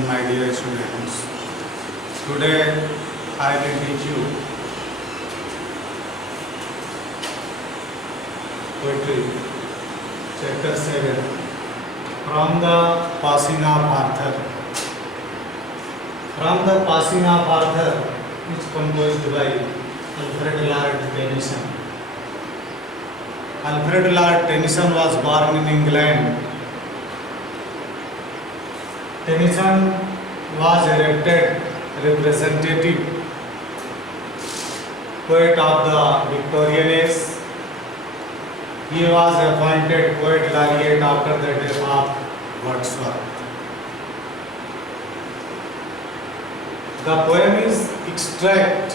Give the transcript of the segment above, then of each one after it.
morning, my dear students. Today I will teach you poetry, chapter 7, From the Passing of Arthur. From the Passing of Arthur is composed by Alfred Lord Tennyson. Alfred Lord Tennyson was born in England. Tennyson was elected representative poet of the Victorian age. He was appointed poet laureate after the death of Wordsworth. The poem is extract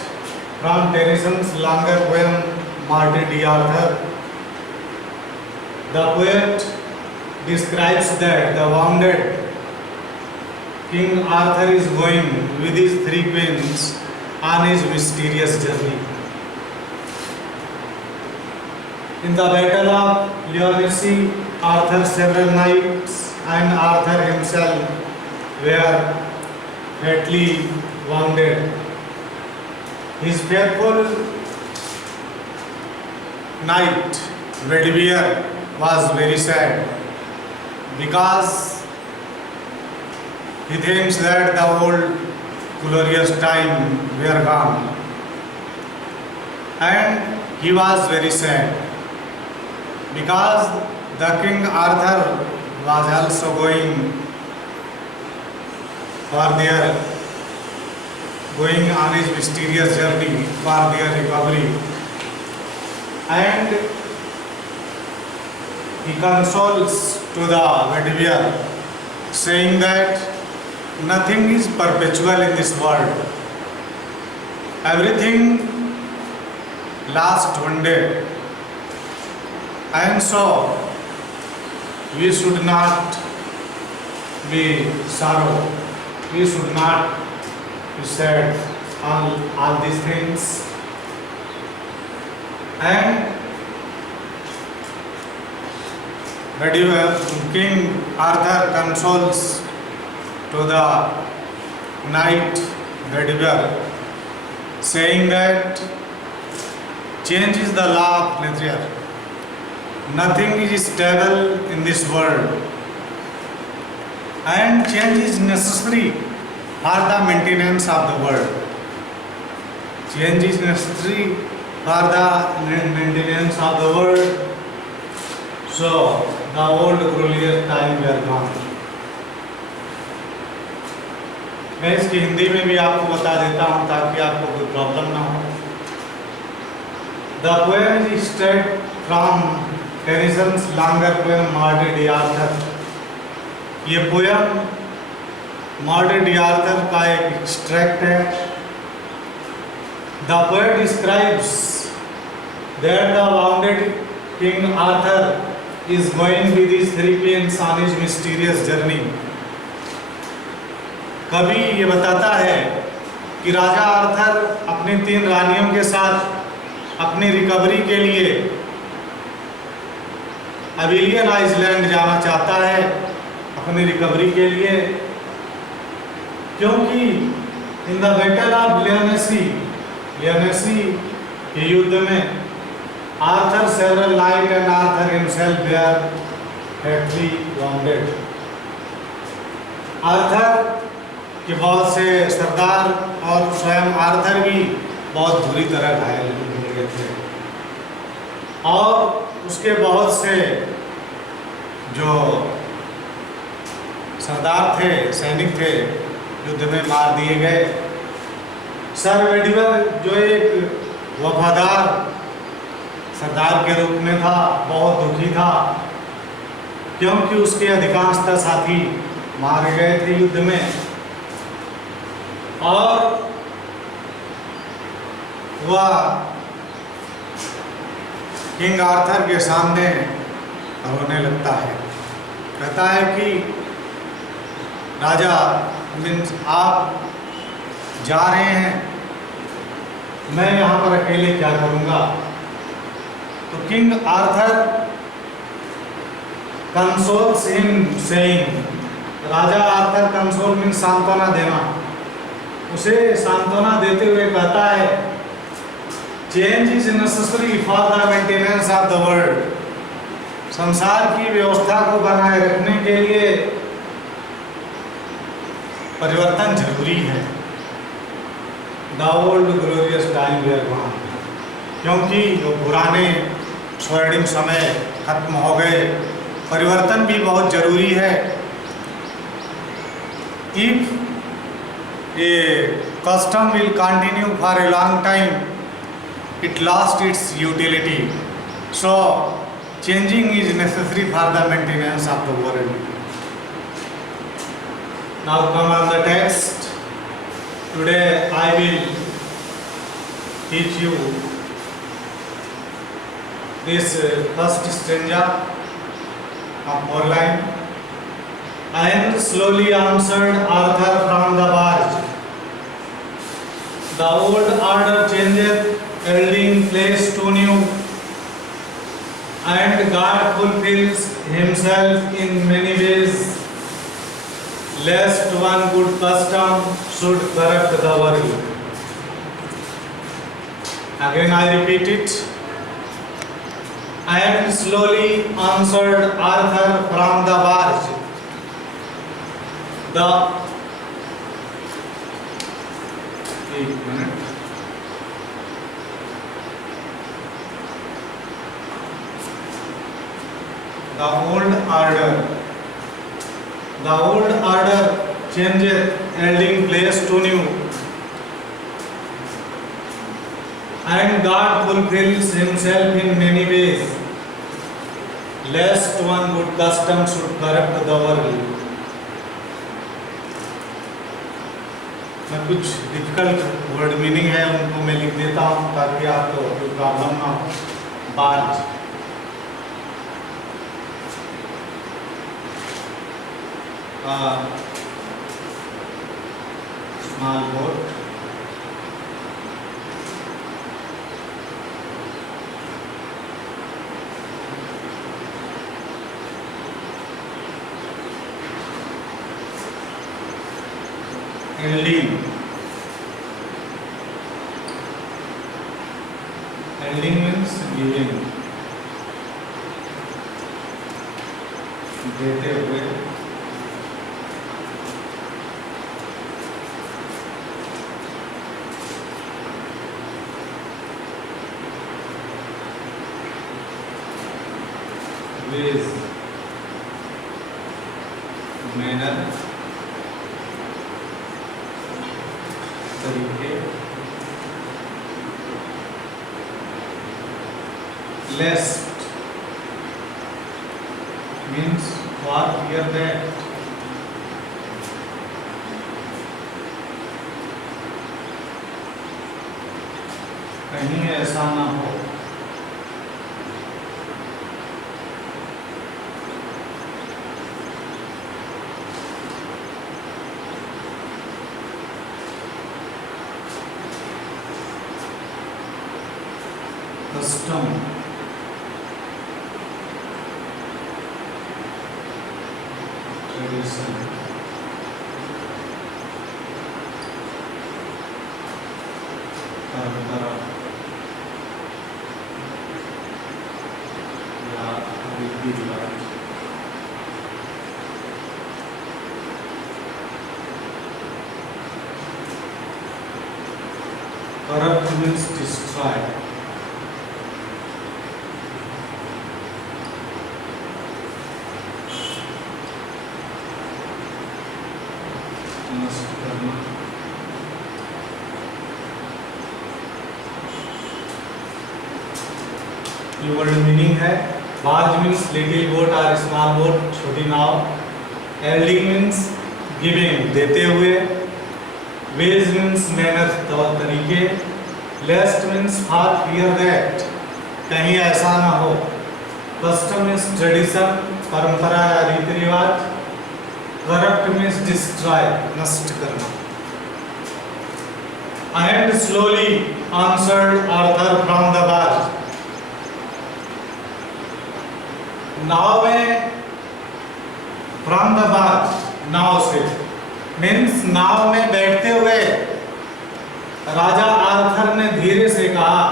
from Tennyson's longer poem Marty D. Arthur. The poet describes that the wounded King Arthur is going with his three queens on his mysterious journey. In the battle of Leonesse, Arthur's several knights and Arthur himself were fatally wounded. His faithful knight Bedivere was very sad because he thinks that the old glorious time were gone, and he was very sad because the King Arthur was also going on his mysterious journey for their recovery, and he consoles to the Bedivere, saying that nothing is perpetual in this world. Everything lasts one day. And so we should not be sorrow. We should not be sad all these things. And King Arthur consoles to the knight Bedivere, saying that change is the law of nature. Nothing is stable in this world, and change is necessary for the maintenance of the world. Change is necessary for the maintenance of the world. So the old glorious time were gone. मैं इसकी हिंदी में भी आपको बता देता हूँ ताकि आपको कोई प्रॉब्लम ना हो. The poem is extract from Tennyson's longer poem Marty D. Arthur. ये पोयम Marty D. Arthur का एक एक्सट्रैक्ट है. The poet describes that the wounded King Arthur is going with his three queens on his mysterious journey. कवि ये बताता है कि राजा आर्थर अपनी तीन रानियों के साथ अपनी रिकवरी के लिए अबिलियन आइलैंड जाना चाहता है अपनी रिकवरी के लिए, क्योंकि in the battle of Lyonesse के युद्ध में Arthur several knight and Arthur himself were fatally wounded. Arthur कि बहुत से सरदार और स्वयं आर्थर भी बहुत बुरी तरह घायल हो गए थे, और उसके बहुत से जो सरदार थे, सैनिक थे, युद्ध में मार दिए गए. सर बेडिवर जो एक वफादार सरदार के रूप में था, बहुत दुखी था क्योंकि उसके अधिकांशतः साथी मारे गए थे युद्ध में, और वह किंग आर्थर के सामने रोने लगता है. कहता है कि राजा आप जा रहे हैं, मैं यहाँ पर अकेले क्या करूँगा. तो king Arthur consoles him saying राजा आर्थर कंसोल मीन्स सांत्वना देना, उसे सांत्वना देते हुए कहता है change is necessary for the maintenance of the world. संसार की व्यवस्था को बनाए रखने के लिए परिवर्तन जरूरी है। The old glorious time were gone, क्योंकि जो पुराने स्वर्णिम समय खत्म हो गए। परिवर्तन भी बहुत जरूरी है। इफ ए custom will continue for a long time, it lost its utility. So, changing is necessary for the maintenance of the world. Now come on the text. Today I will teach you this first stanza of our line. And slowly answered Arthur from the barge, the old order changeth, yielding place to new, and God fulfills himself in many ways, lest one good custom should corrupt the world. Again I repeat it. And slowly answered Arthur from the barge, the old order changeth, yielding place to new, and God fulfills himself in many ways, lest one good custom should corrupt the world. मैं कुछ difficult word meaning है उनको मैं लिख देता हूँ ताकि आपको कोई प्रॉब्लम ना हो। बार्ज, स्मॉल बोट, एल्डिंग, एल्डिंग मीन्स गिविंग, देते हुए, ways, manner, तरीके, lest means for fear that, कहीं ऐसा ना हो, custom, tradition, परंपरा या रीति रिवाज, corrupt means destroy, नष्ट करना, ये वर्ड मीनिंग है। बार्ज मीन्स लिटिल बोट और स्मॉल बोट, छोटी नाव। एल्डिंग मीन्स गिविंग, देते हुए। वेज मीन्स मैनर, तौर तरीके। लेस्ट मीन्स फॉर फियर दैट, कहीं ऐसा ना हो। कस्टम मीन्स ट्रेडिशन, परंपरा या रीति रिवाज। करप्ट मीन्स डिस्ट्रॉय, नष्ट करना। And slowly answered Arthur from the barge, नाव में फ्रॉम द बार्ज नाव से, मीन्स नाव में बैठते हुए राजा आर्थर ने धीरे से कहा।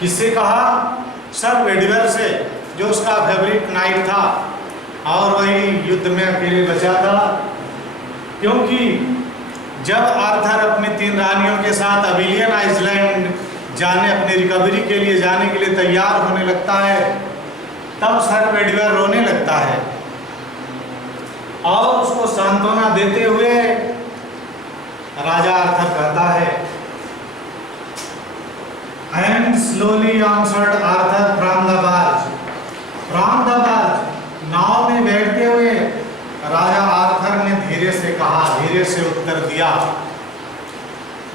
किससे कहा? सर वेडिवर से, जो उसका फेवरेट नाइट था और वही युद्ध में अकेले बचा था। क्योंकि जब आर्थर अपनी 3 रानियों के साथ अबिलियन आइसलैंड जाने, अपनी रिकवरी के लिए जाने के लिए तैयार होने लगता है, तब सर वेडिवर रोने लगता है और उसको सांत्वना देते हुए राजा आर्थर कहता है, and slowly answered Arthur from the barge. नाव में बैठते हुए राजा आर्थर ने धीरे से कहा, धीरे से उत्तर दिया,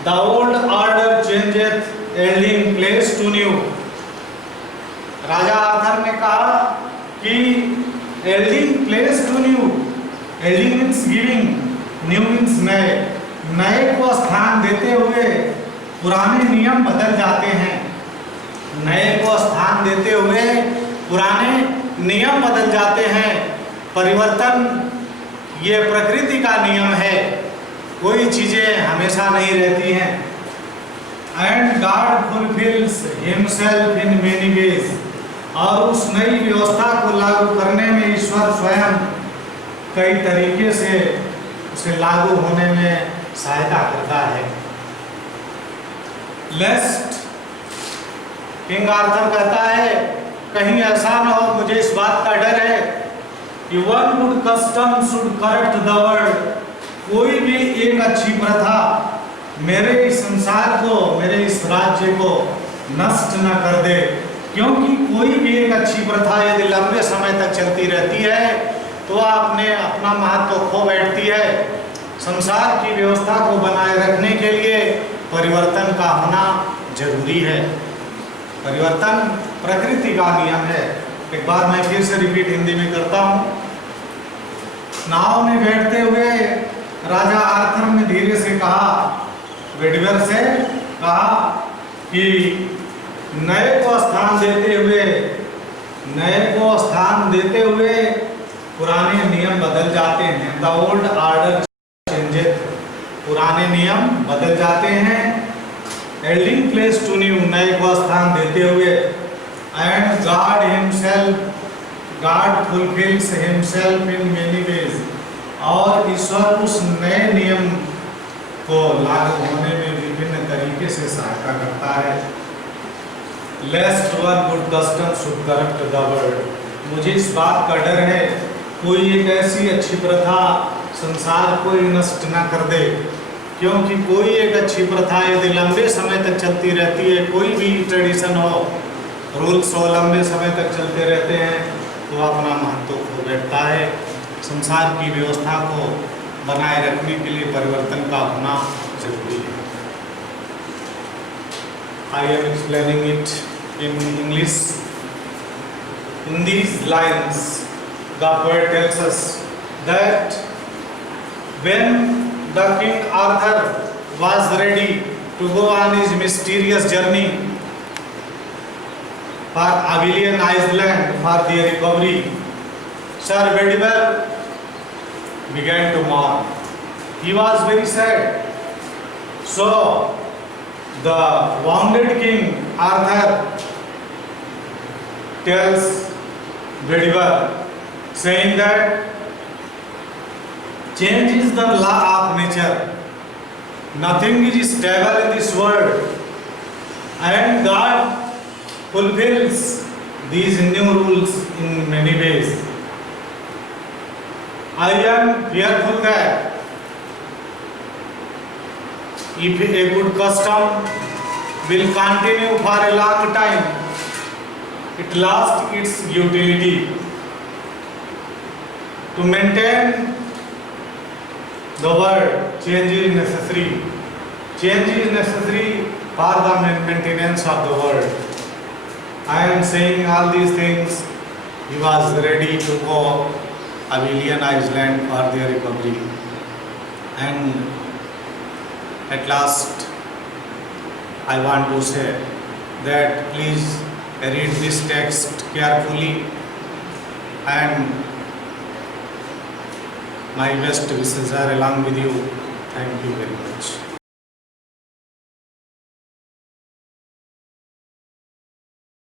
the old order changeth yielding place to new. राजा आर्थर ने कहा कि yielding place to new, yielding means giving, new means नए, नए को स्थान देते हुए पुराने नियम बदल जाते हैं। नए को स्थान देते हुए पुराने नियम बदल जाते हैं। परिवर्तन ये प्रकृति का नियम है, कोई चीजें हमेशा नहीं रहती हैं। And God fulfils himself in many ways, और उस नई व्यवस्था को लागू करने में ईश्वर स्वयं कई तरीके से उसे लागू होने में सहायता करता है। लेस्ट किंग आर्थर कहता है, कहीं ऐसा न हो, मुझे इस बात का डर है कि one good custom should correct the world, कोई भी एक अच्छी प्रथा मेरे इस संसार को, मेरे इस राज्य को नष्ट न कर दे। क्योंकि कोई भी एक अच्छी प्रथा यदि लंबे समय तक चलती रहती है तो अपना महत्व खो बैठती है। संसार की व्यवस्था को बनाए रखने के लिए परिवर्तन का होना जरूरी है। परिवर्तन प्रकृति का नियम है। एक बार मैं फिर से रिपीट हिंदी में करता हूँ। नाव में बैठते हुए राजा आर्थर ने धीरे से कहा, वेडिवर से कहा कि नए को स्थान देते हुए पुराने नियम बदल जाते हैं। द ओल्ड ऑर्डर चेंजेस, पुराने नियम बदल जाते हैं। एल्डिंग प्लेस टू न्यू, नए को स्थान देते हुए। And God fulfils himself in many ways, और ईश्वर उस नए नियम को लागू होने में विभिन्न तरीके से सहायता करता है। Lest one good custom should correct the world, मुझे इस बात का डर है कोई एक ऐसी अच्छी प्रथा संसार को नष्ट ना कर दे। क्योंकि कोई एक अच्छी प्रथा यदि लंबे समय तक चलती रहती है, कोई भी ट्रेडिशन हो, रूल्स हो, लंबे समय तक चलते रहते हैं तो अपना महत्व खो बैठता है। संसार की व्यवस्था को बनाए रखने के लिए परिवर्तन का होना जरूरी है। I am explaining it in English. In these lines, the poet tells us that when the King Arthur was ready to go on his mysterious journey for Abilene Island for their recovery, Sir Bedivere began to mourn. He was very sad. So the wounded King Arthur tells Bedivere, saying that change is the law of nature. Nothing is stable in this world, and God fulfills these new rules in many ways. I am fearful that if a good custom will continue for a long time, it lost its utility. To maintain the world, change is necessary. Change is necessary for the maintenance of the world. I am saying all these things. He was ready to go Abilene Island for their recovery. And at last, I want to say that please read this text carefully and My best wishes are along with you. Thank you very much.